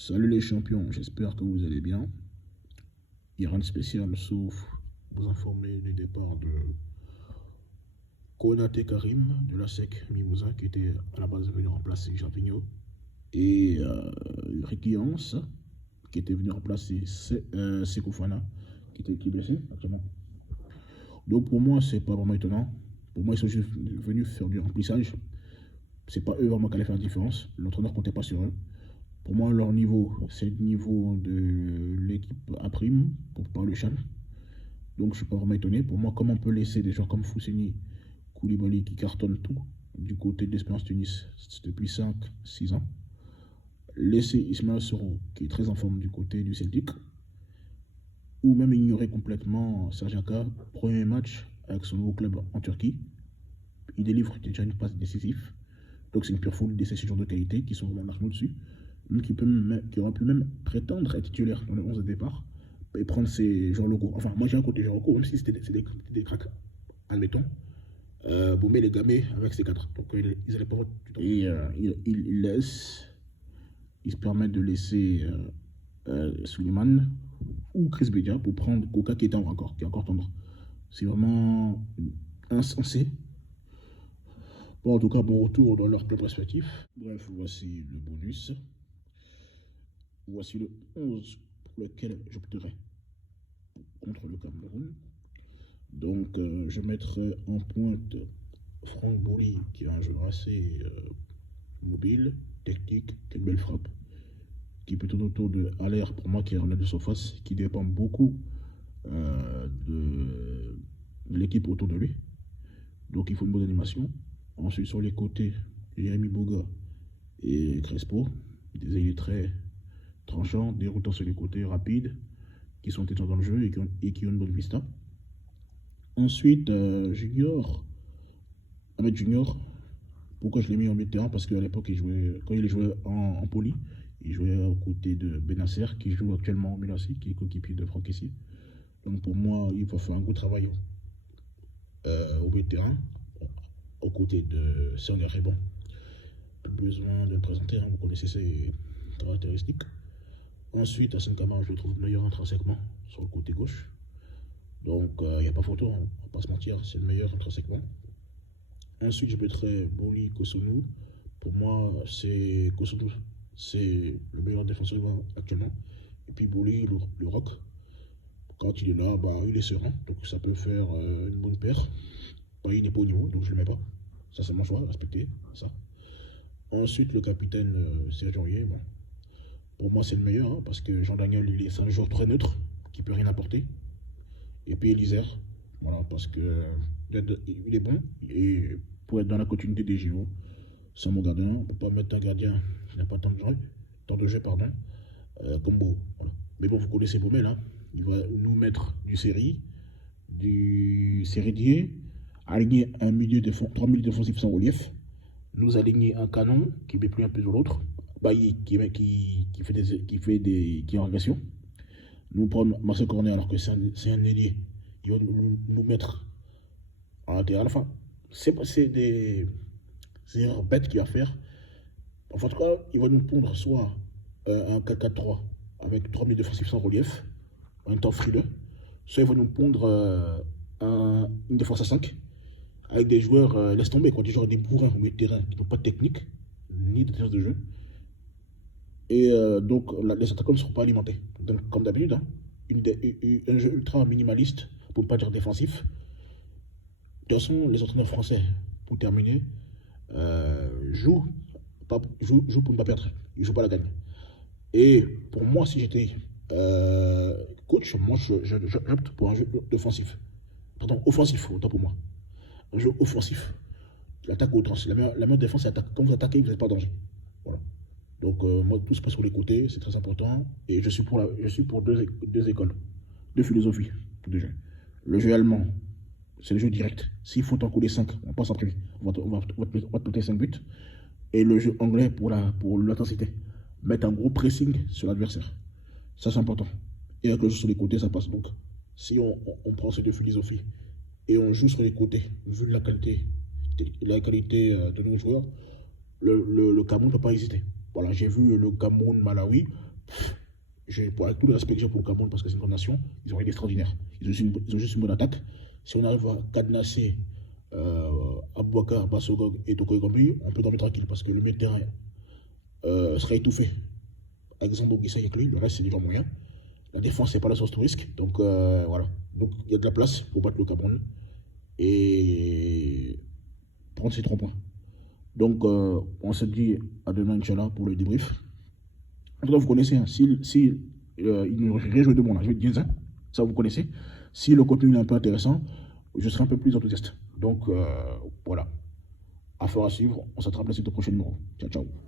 Salut les champions, j'espère que vous allez bien. Il n'y a rien de spécial sauf vous informer du départ de Konaté Karim de la SEC Mimosa qui était à la base venu remplacer Gervinho et Ricky Hans qui était venu remplacer Seko Fofana qui est blessé actuellement. Donc pour moi c'est pas vraiment étonnant. Pour moi ils sont juste venus faire du remplissage. C'est pas eux vraiment qui allaient faire la différence. L'entraîneur comptait pas sur eux. Pour moi, leur niveau, c'est le niveau de l'équipe A prime, pour parler Chan. Donc, je ne suis pas vraiment étonné. Pour moi, comment on peut laisser des joueurs comme Fousseni, Koulibaly qui cartonnent tout du côté de l'Espérance Tunis depuis 5-6 ans, laisser Ismaël Soro, qui est très en forme du côté du Celtic, ou même ignorer complètement Sajaka, premier match avec son nouveau club en Turquie. Il délivre déjà une passe décisive. Donc, c'est une pure foule d'essais de qualité qui sont vraiment largement dessus. Qui aurait pu même prétendre être titulaire dans le 11 de départ et prendre ses joueurs locaux. Enfin, moi j'ai un côté joueurs locaux, même si c'était des cracks, admettons. Boumé les gamés avec ses 4. Donc ils allaient pas voter du tout. Et ils se permettent de laisser Suleiman ou Chris Bedia pour prendre Coca qui est encore tendre. C'est vraiment insensé. Bon, en tout cas, bon retour dans leur club respectif. Bref, voici le bonus. Voici le 11 pour lequel j'opterai contre le Cameroun. Donc, je mettrai en pointe Franck Boli, qui est un joueur assez mobile, technique, qui a une belle frappe, qui peut tourner autour de Aller, pour moi, qui est relève de surface, qui dépend beaucoup de l'équipe autour de lui. Donc, il faut une bonne animation. Ensuite, sur les côtés, Jérémy Boga et Crespo, des ailiers très tranchants, déroutants sur les côtés, rapides, qui sont étonnants dans le jeu et qui ont une bonne vista. Ensuite, Junior, Ahmed Junior, pourquoi je l'ai mis en milieu de terrain? Parce qu'à l'époque, quand il jouait en poli, il jouait aux côtés de Benasser, qui joue actuellement en Milan, qui est coéquipier de Franck Kessié. Donc pour moi, il va faire un gros travail au milieu de terrain, aux côtés de Serge Rébon. Plus besoin de le présenter, vous connaissez ses caractéristiques. Ensuite, Hassan Kamara, je le trouve meilleur intrinsèquement sur le côté gauche. Donc, il n'y a pas photo, on ne va pas se mentir, c'est le meilleur intrinsèquement. Ensuite, je mettrai Boli Kosunu. Pour moi, c'est Kosunu, c'est le meilleur défenseur actuellement. Et puis Boli, le rock, quand il est là, bah, il est serein. Donc, ça peut faire une bonne paire. Bah, il n'est pas au niveau, donc je ne le mets pas. Ça, c'est mon choix, respecter ça. Ensuite, le capitaine Serge Aurier, bon. Pour moi, c'est le meilleur, hein, parce que Jean-Daniel, c'est un joueur très neutre, qui ne peut rien apporter. Et puis Elisère, voilà, parce que il est bon. Et pour être dans la continuité des JO, c'est mon gardien. On ne peut pas mettre un gardien qui n'a pas tant de jeu, comme Beau. Voilà. Mais bon, vous connaissez Baumel, hein. Il va nous mettre du Séridier, aligner trois milieux défensifs sans relief, nous aligner un canon qui met plus un peu sur l'autre, Bailly qui est en régression, nous prendre Marcel Cornet alors que c'est un ailier, il va nous mettre à la fin. C'est des erreurs bêtes qu'il va faire. Enfin, en tout cas, il va nous pondre soit un 4-4-3 avec 3 milieux défensifs sans relief, en même temps frileux, soit il va nous pondre une défense à 5 avec des joueurs, laisse tomber, quoi, des joueurs des bourrins au milieu de terrain qui n'ont pas de technique ni d'intelligence de jeu. Et donc, les attaquants ne seront pas alimentés. Donc, comme d'habitude, hein, un jeu ultra minimaliste, pour ne pas dire défensif. De toute façon, les entraîneurs français, pour terminer, jouent pour ne pas perdre. Ils ne jouent pas la gagne. Et pour moi, si j'étais coach, moi, j'opte pour un jeu offensif. Pardon, offensif, autant pour moi. Un jeu offensif. L'attaque au trans. La meilleure défense, c'est l'attaque. Quand vous attaquez, vous n'êtes pas en danger. Voilà. Donc, moi, tout se passe sur les côtés, c'est très important. Et je suis pour deux écoles, deux philosophies pour deux jeux. Le jeu allemand, c'est le jeu direct. S'il faut en couler 5, on passe en privé. On va te planter 5 buts. Et le jeu anglais pour l'intensité. Mettre un gros pressing sur l'adversaire. Ça, c'est important. Et avec le jeu sur les côtés, ça passe. Donc, si on prend ces deux philosophies et on joue sur les côtés, vu la qualité de nos joueurs, le Cameroun ne peut pas hésiter. Voilà, j'ai vu le Cameroun-Malawi. Avec tout le respect que j'ai pour le Cameroun, parce que c'est une grande nation, ils ont été extraordinaires. Ils ont juste une bonne attaque. Si on arrive à cadenasser Abouakar, Bassogog et Toko Ekambi, on peut dormir tranquille, parce que le milieu de terrain sera étouffé. Alexandre Guissa avec lui, le reste c'est déjà moyen. La défense, c'est pas la source de risque. Donc voilà. Donc il y a de la place pour battre le Cameroun et prendre ces 3 points. Donc on se dit à demain, Inch'Allah, pour le débrief. En tout cas, vous connaissez, hein, si il nous réjouit de moi, je vais te dire ça, ça vous connaissez. Si le contenu est un peu intéressant, je serai un peu plus enthousiaste. Donc voilà. Affaire à suivre. On s'attrape la suite au prochain numéro. Ciao, ciao.